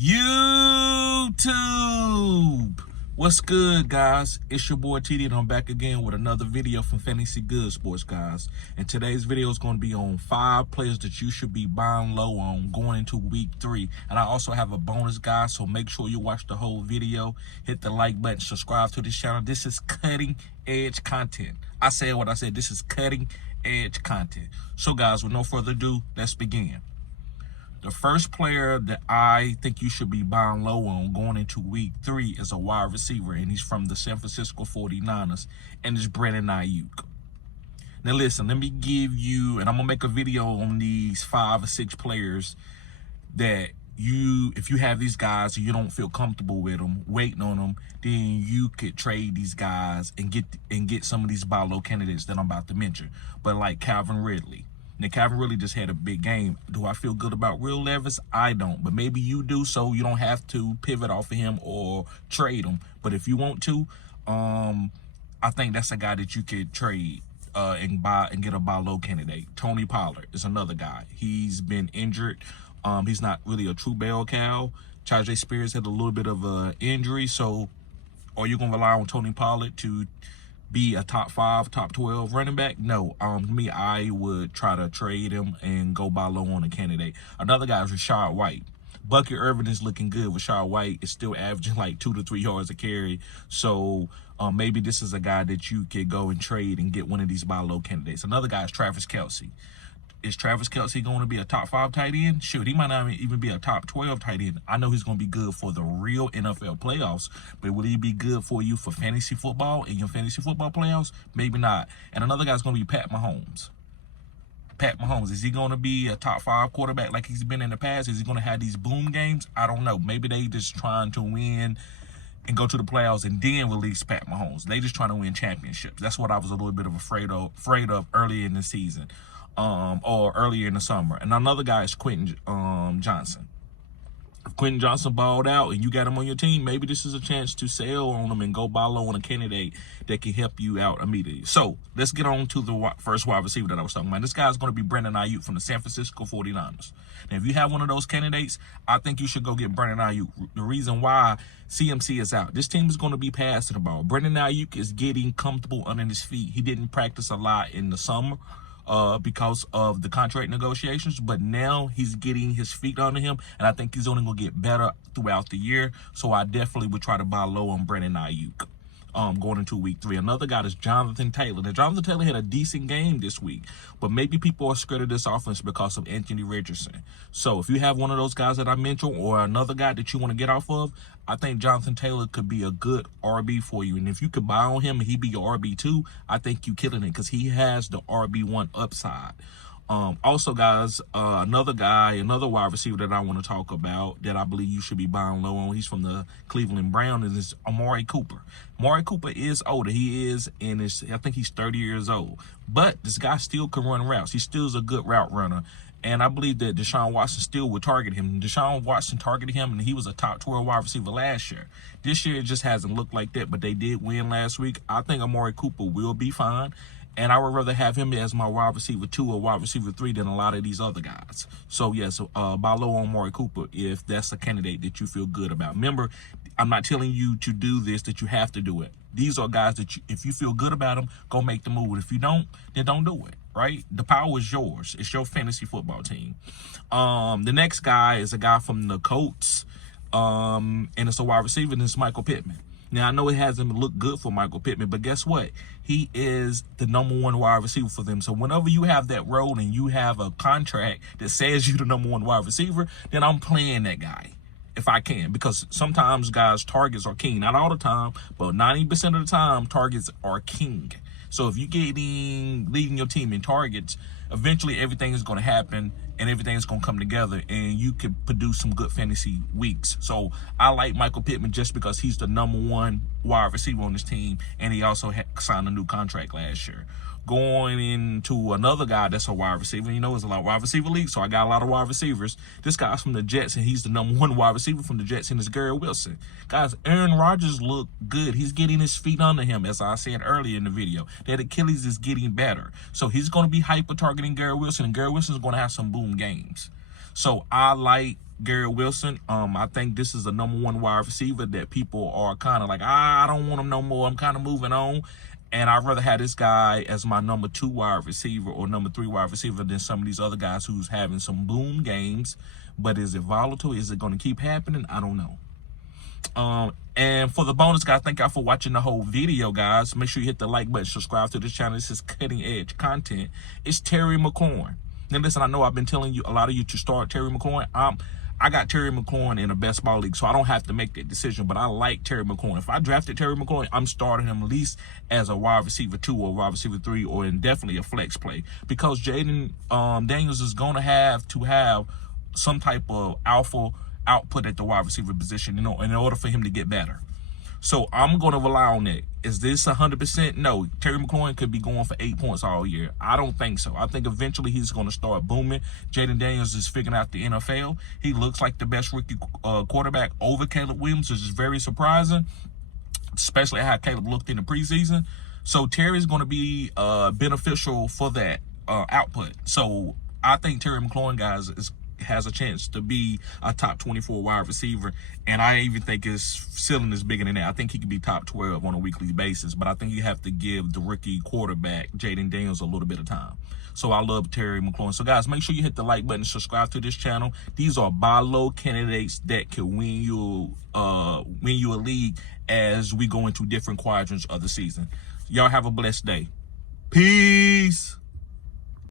YouTube. What's good, guys? It's your boy TD, and I'm back again with another video from Fantasy Good Sports, guys. And today's video is going to be on 5 players that you should be buying low on going into week 3. And I also have a bonus, guys, so make sure you watch the whole video. Hit the like button, subscribe to this channel. This is cutting edge content. I said what I said. This is cutting edge content. So, guys, with no further ado, let's begin. The first player that I think you should be buying low on going into week 3 is a wide receiver, and he's from the San Francisco 49ers, and it's Brandon Ayuk. Now listen, let me give you, and I'm going to make a video on these 5 or 6 players that if you have these guys and you don't feel comfortable with them, waiting on them, then you could trade these guys and get some of these buy low candidates that I'm about to mention. But like Calvin Ridley. Now, Calvin really just had a big game. Do I feel good about Will Levis? I don't. But maybe you do, so you don't have to pivot off of him or trade him. But if you want to, I think that's a guy that you could trade and get a buy low candidate. Tony Pollard is another guy. He's been injured. He's not really a true bell cow. Tajay Spears had a little bit of an injury. So are you going to rely on Tony Pollard to be a top 5, top 12 running back? No. Me, I would try to trade him and go buy low on a candidate. Another guy is Rashad White. Bucky Irvin is looking good. Rashad White is still averaging like 2 to 3 yards a carry. So maybe this is a guy that you could go and trade and get one of these buy low candidates. Another guy is Travis Kelce. Is Travis Kelce going to be a top 5 tight end? Shoot, he might not even be a top 12 tight end. I know he's going to be good for the real NFL playoffs, but will he be good for you for fantasy football in your fantasy football playoffs? Maybe not. And another guy's going to be Pat Mahomes. Pat Mahomes, is he going to be a top 5 quarterback like he's been in the past? Is he going to have these boom games? I don't know. Maybe they just trying to win and go to the playoffs and then release Pat Mahomes. They just trying to win championships. That's what I was a little bit of afraid of early in the season. Or earlier in the summer. And another guy is Quentin Johnson. If Quentin Johnson balled out and you got him on your team, maybe this is a chance to sell on him and go buy low on a candidate that can help you out immediately. So let's get on to the first wide receiver that I was talking about. This guy is going to be Brandon Ayuk from the San Francisco 49ers. Now, if you have one of those candidates, I think you should go get Brandon Ayuk. The reason why, CMC is out. This team is going to be passing the ball. Brandon Ayuk is getting comfortable under his feet. He didn't practice a lot in the summer because of the contract negotiations, but now he's getting his feet under him, and I think he's only going to get better throughout the year. So I definitely would try to buy low on Brandon Ayuk going into week 3. Another guy is Jonathan Taylor. Now, Jonathan Taylor had a decent game this week, but maybe people are scared of this offense because of Anthony Richardson. So if you have one of those guys that I mentioned or another guy that you want to get off of, I think Jonathan Taylor could be a good RB for you. And if you could buy on him and he be your RB2, I think you're killing it because he has the RB1 upside. Also, guys, another wide receiver that I want to talk about that I believe you should be buying low on, he's from the Cleveland Browns, and it's Amari Cooper. Amari Cooper is older. He is I think he's 30 years old. But this guy still can run routes. He still is a good route runner. And I believe that Deshaun Watson still would target him. Deshaun Watson targeted him, and he was a top 12 wide receiver last year. This year, it just hasn't looked like that, but they did win last week. I think Amari Cooper will be fine, and I would rather have him as my wide receiver 2 or wide receiver 3 than a lot of these other guys. So, yes, buy low on Amari Cooper if that's a candidate that you feel good about. Remember, I'm not telling you to do this, that you have to do it. These are guys that if you feel good about them, go make the move. If you don't, then don't do it. Right? The power is yours. It's your fantasy football team. The next guy is a guy from the Colts, and it's a wide receiver, and it's Michael Pittman. Now, I know it hasn't looked good for Michael Pittman, but guess what? He is the #1 wide receiver for them. So whenever you have that role and you have a contract that says you're the #1 wide receiver, then I'm playing that guy if I can, because sometimes, guys, targets are king. Not all the time, but 90% of the time, targets are king. So if you're leading your team in targets, eventually everything is going to happen and everything is going to come together and you can produce some good fantasy weeks. So I like Michael Pittman just because he's the #1 wide receiver on this team, and he also signed a new contract last year. Going into another guy that's a wide receiver, you know, it's a lot of wide receiver league, so I got a lot of wide receivers. This guy's from the Jets, and he's the #1 wide receiver from the Jets, and it's Garrett Wilson. Guys, Aaron Rodgers look good. He's getting his feet under him, as I said earlier in the video. That Achilles is getting better. So he's going to be hyper-targeting Garrett Wilson, and Garrett Wilson is going to have some boom games. So I like Garrett Wilson. I think this is a #1 wide receiver that people are kind of like, I don't want him no more. I'm kind of moving on. And I'd rather have this guy as my #2 wide receiver or #3 wide receiver than some of these other guys who's having some boom games. But is it volatile? Is it going to keep happening? I don't know. And for the bonus, guys, thank y'all for watching the whole video, guys. Make sure you hit the like button, subscribe to this channel. This is cutting edge content. It's Terry McLaurin. Now, listen, I know I've been telling you, a lot of you, to start Terry McLaurin. I got Terry McLaurin in a best ball league, so I don't have to make that decision, but I like Terry McLaurin. If I drafted Terry McLaurin, I'm starting him at least as a wide receiver 2 or wide receiver 3 or definitely a flex play, because Jaden Daniels is going to have some type of alpha output at the wide receiver position, in order for him to get better. So I'm going to rely on that. Is this 100%? No. Terry McLaurin could be going for 8 points all year. I don't think so. I think eventually he's going to start booming. Jaden Daniels is figuring out the NFL. He looks like the best rookie quarterback over Caleb Williams, which is very surprising, especially how Caleb looked in the preseason. So Terry's going to be beneficial for that output. So I think Terry McLaurin, guys, has a chance to be a top 24 wide receiver, and I even think his ceiling is bigger than that. I think he could be top 12 on a weekly basis, but I think you have to give the rookie quarterback Jaden Daniels a little bit of time. So I love Terry McLaurin. So guys, make sure you hit the like button, subscribe to this channel. These are buy low candidates that can win you a league as we go into different quadrants of the season. Y'all have a blessed day. Peace.